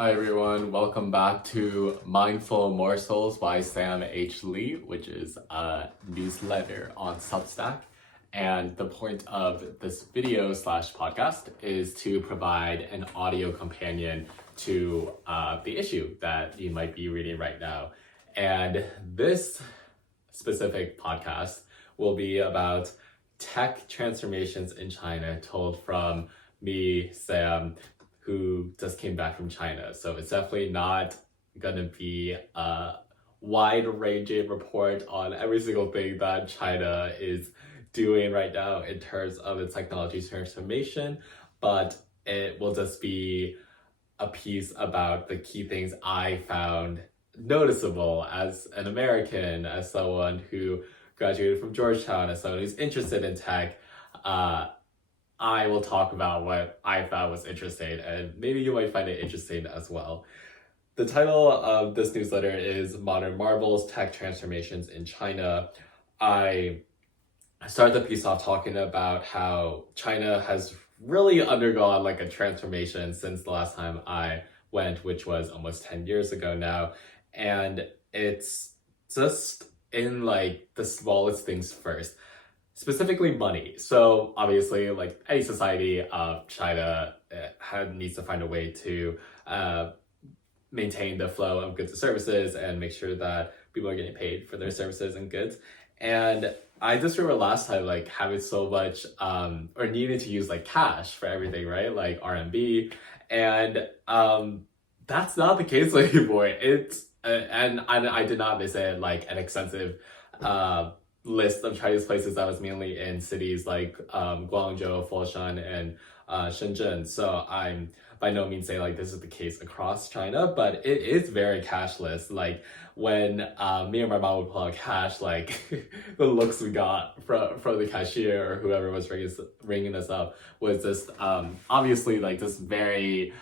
Hi everyone, welcome back to Mindful Morsels by Sam H. Lee, which is a newsletter on Substack. And the point of this video slash podcast is to provide an audio companion to the issue that you might be reading right now. And this specific podcast will be about tech transformations in China told from me, Sam, who just came back from China. So it's definitely not gonna be a wide-ranging report on every single thing that China is doing right now in terms of its technology transformation, but it will just be a piece about the key things I found noticeable as an American, as someone who graduated from Georgetown, as someone who's interested in tech. I will talk about what I found was interesting, and maybe you might find it interesting as well. The title of this newsletter is Modern Marvels, Tech Transformations in China. I started the piece off talking about how China has really undergone like a transformation since the last time I went, which was almost 10 years ago now. And it's just in like the smallest things first. Specifically money. So obviously, like any society, China needs to find a way to maintain the flow of goods and services and make sure that people are getting paid for their services and goods. And I just remember last time like having so much or needing to use like cash for everything, right? Like RMB. And that's not the case anymore. It's and I did not visit like an extensive list of Chinese places that was mainly in cities like Guangzhou, Foshan, and Shenzhen. So I'm by no means saying like this is the case across China, but it is very cashless. Like when me and my mom would pull out cash, like the looks we got from the cashier or whoever was ringing us up was just obviously like just very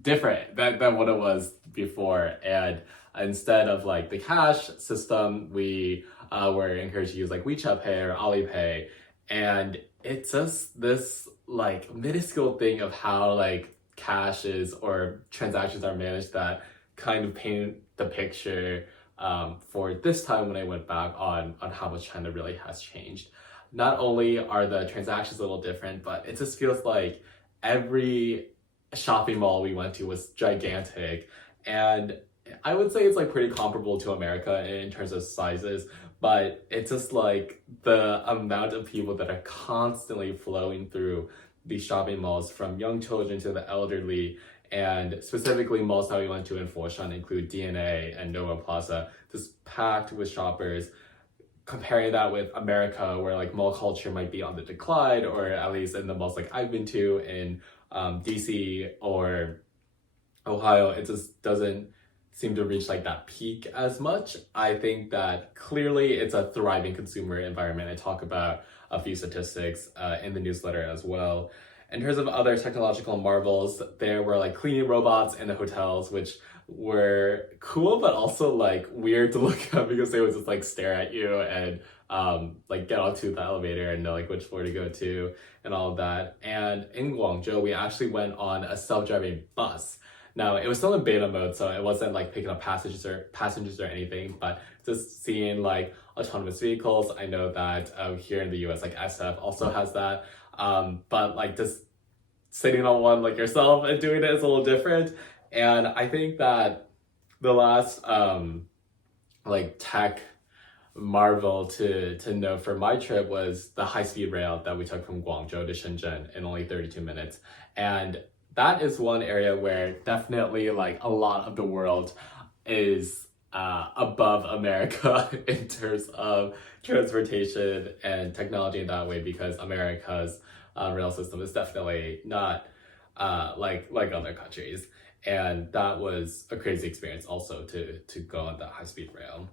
different than what it was before. And instead of like the cash system, we were encouraged to use like WeChat Pay or Alipay. And it's just this like minuscule thing of how like cash is or transactions are managed that kind of paint the picture for this time when I went back on how much China really has changed. Not only are the transactions a little different, but it just feels like every shopping mall we went to was gigantic. And I would say it's like pretty comparable to America in terms of sizes, but it's just like the amount of people that are constantly flowing through these shopping malls, from young children to the elderly. And specifically malls that we went to in Foshan include DNA and Nova Plaza, just packed with shoppers. Comparing that with America, where like mall culture might be on the decline, or at least in the malls like I've been to in DC or Ohio, it just doesn't seem to reach like that peak as much. I think that clearly it's a thriving consumer environment. I talk about a few statistics in the newsletter as well. In terms of other technological marvels, there were like cleaning robots in the hotels, which were cool, but also like weird to look at because they would just like stare at you and like get onto the elevator and know like which floor to go to and all of that. And in Guangzhou, we actually went on a self-driving bus. Now, it was still in beta mode, so it wasn't like picking up passengers or anything, but just seeing like autonomous vehicles. I know that here in the US, like SF also has that, but like just sitting on one like yourself and doing it is a little different. And I think that the last like tech marvel to know for my trip was the high-speed rail that we took from Guangzhou to Shenzhen in only 32 minutes. And that is one area where definitely like a lot of the world is above America in terms of transportation and technology in that way, because America's rail system is definitely not like other countries. And that was a crazy experience also to go on that high-speed rail.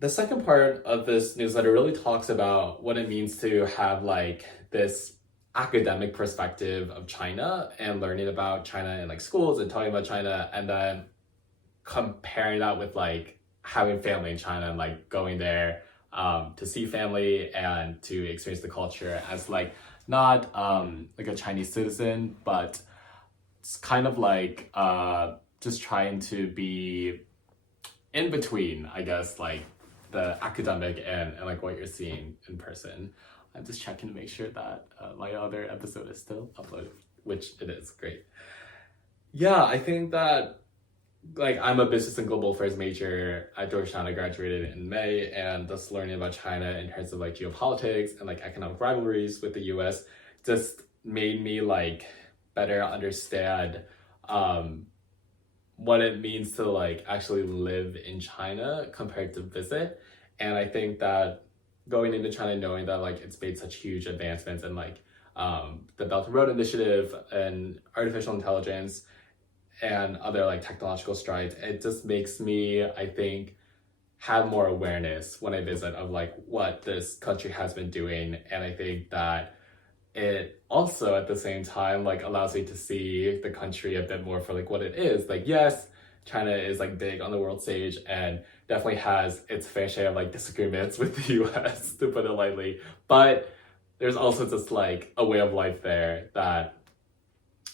The second part of this newsletter really talks about what it means to have like this academic perspective of China and learning about China in like schools and talking about China, and then comparing that with like having family in China and like going there to see family and to experience the culture as like not like a Chinese citizen, but kind of like just trying to be in between, I guess, like the academic and like what you're seeing in person. I'm just checking to make sure that my other episode is still uploaded, which it is. Great. Yeah, I think that like I'm a business and global affairs major at Georgetown. I graduated in May, and just learning about China in terms of like geopolitics and like economic rivalries with the US just made me like better understand what it means to like actually live in China compared to visit. And I think that going into China knowing that like it's made such huge advancements in like the Belt and Road Initiative and artificial intelligence and other like technological strides, it just makes me, I think, have more awareness when I visit of like what this country has been doing. And I think that it also at the same time like allows me to see the country a bit more for like what it is. Like, yes, China is like big on the world stage and definitely has its fair share of like disagreements with the US, to put it lightly, but there's also just like a way of life there that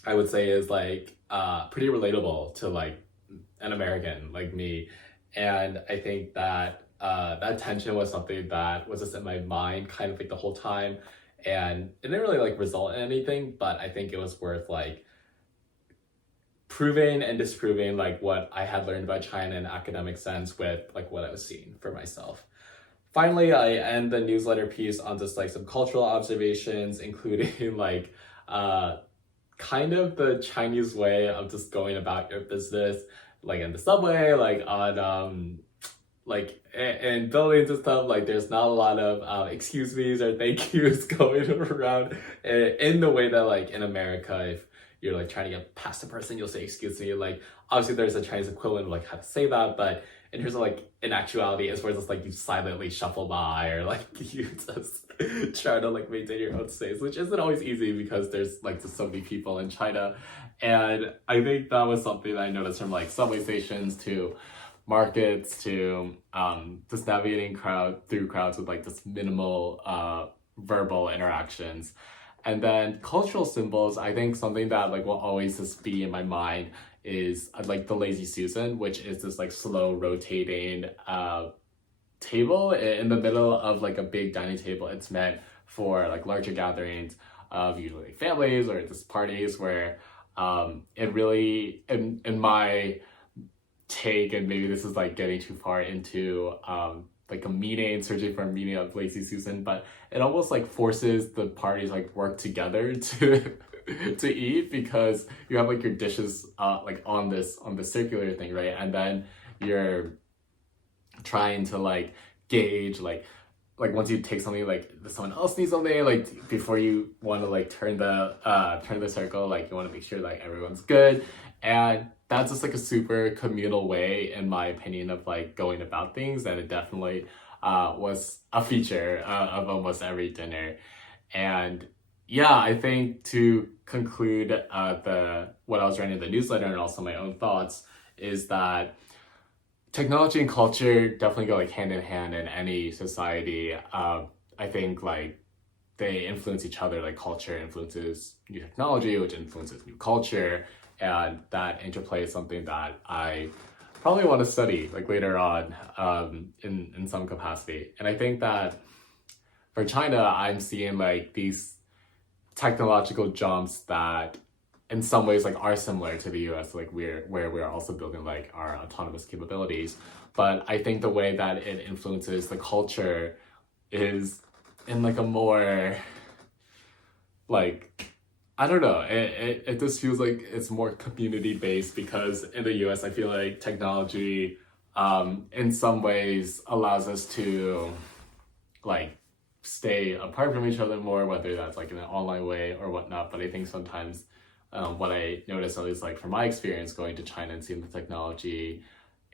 I would say is like pretty relatable to like an American like me. And I think that that tension was something that was just in my mind kind of like the whole time, and it didn't really like result in anything, but I think it was worth like proving and disproving like what I had learned about China in an academic sense with like what I was seeing for myself. Finally, I end the newsletter piece on just like some cultural observations, including like kind of the Chinese way of just going about your business, like in the subway, like on like in buildings and stuff. Like there's not a lot of excuse me's or thank yous going around in the way that like in America, if you're like trying to get past a person, you'll say excuse me. Like obviously there's a Chinese equivalent of like how to say that, but in terms of like in actuality, it's where it's just like you silently shuffle by, or like you just try to like maintain your own space, which isn't always easy because there's like just so many people in China. And I think that was something that I noticed from like subway stations to markets to just navigating through crowds with like just minimal verbal interactions. And then cultural symbols, I think something that like will always just be in my mind is like the lazy Susan, which is this like slow rotating table in the middle of like a big dining table. It's meant for like larger gatherings of usually families or just parties where it really, in my take, and maybe this is like getting too far into like a meaning, searching for a meaning of lazy Susan, but it almost like forces the parties like work together to to eat, because you have like your dishes like on this circular thing, right? And then you're trying to like gauge like once you take something, like someone else needs something, like before you want to like turn the circle, like you want to make sure like everyone's good. And that's just like a super communal way, in my opinion, of like going about things, and it definitely was a feature of almost every dinner. And yeah, I think to conclude what I was writing in the newsletter and also my own thoughts is that technology and culture definitely go like hand in hand in any society. I think like they influence each other. Like culture influences new technology, which influences new culture, and that interplay is something that I probably want to study like later on in some capacity. And I think that for China, I'm seeing like these technological jumps that in some ways like are similar to the US, like where we're also building like our autonomous capabilities. But I think the way that it influences the culture is in like a more like, I don't know, it just feels like it's more community based, because in the US I feel like technology in some ways allows us to like stay apart from each other more, whether that's like in an online way or whatnot. But I think sometimes what I notice, at least like from my experience going to China and seeing the technology,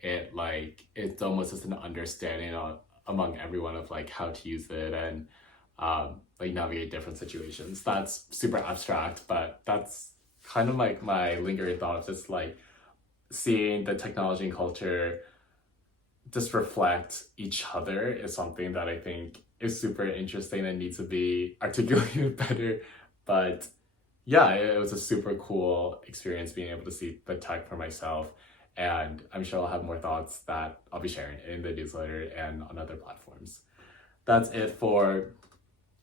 it's almost just an understanding among everyone of like how to use it and like navigate different situations. That's super abstract, but that's kind of like my lingering thought of just like seeing the technology and culture just reflect each other is something that I think is super interesting and needs to be articulated better. But yeah, it was a super cool experience being able to see the tech for myself. And I'm sure I'll have more thoughts that I'll be sharing in the newsletter and on other platforms. That's it for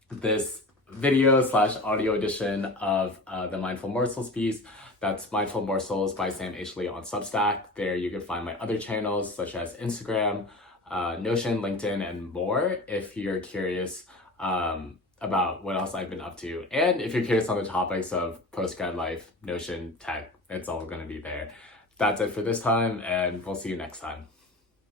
this video slash audio edition of the Mindful Morsels piece. That's Mindful Morsels by Sam Ashley on Substack. There you can find my other channels such as Instagram, Notion, LinkedIn, and more if you're curious about what else I've been up to. And if you're curious on the topics of post-grad life, Notion, tech, it's all going to be there. That's it for this time, and we'll see you next time.